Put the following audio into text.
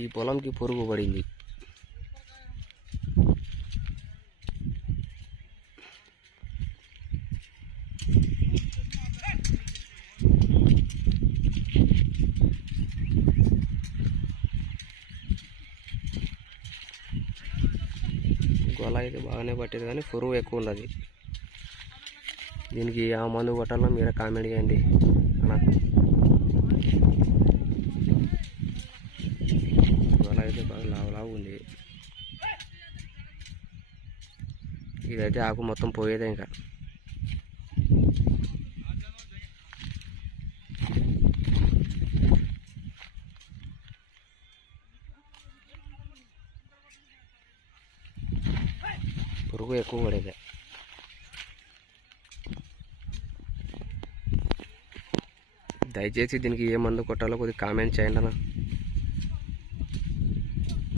ఈ పొలంకి పురుగు పడింది. గొల అయితే బాగానే పట్టేది కానీ పురుగు ఎక్కువ ఉన్నది. దీనికి ఆ మందు కొట్టాలో మీరే కామెంట్ చేయండి అన్న. గొల అయితే బాగా లావు ఉంది. ఇదైతే ఆకు మొత్తం పోయేదే. ఇంకా పురుగు ఎక్కువ పడేదే. దయచేసి దీనికి ఏ మందు కొట్టాలో కొద్దిగా కామెంట్ చేయండి అన్న.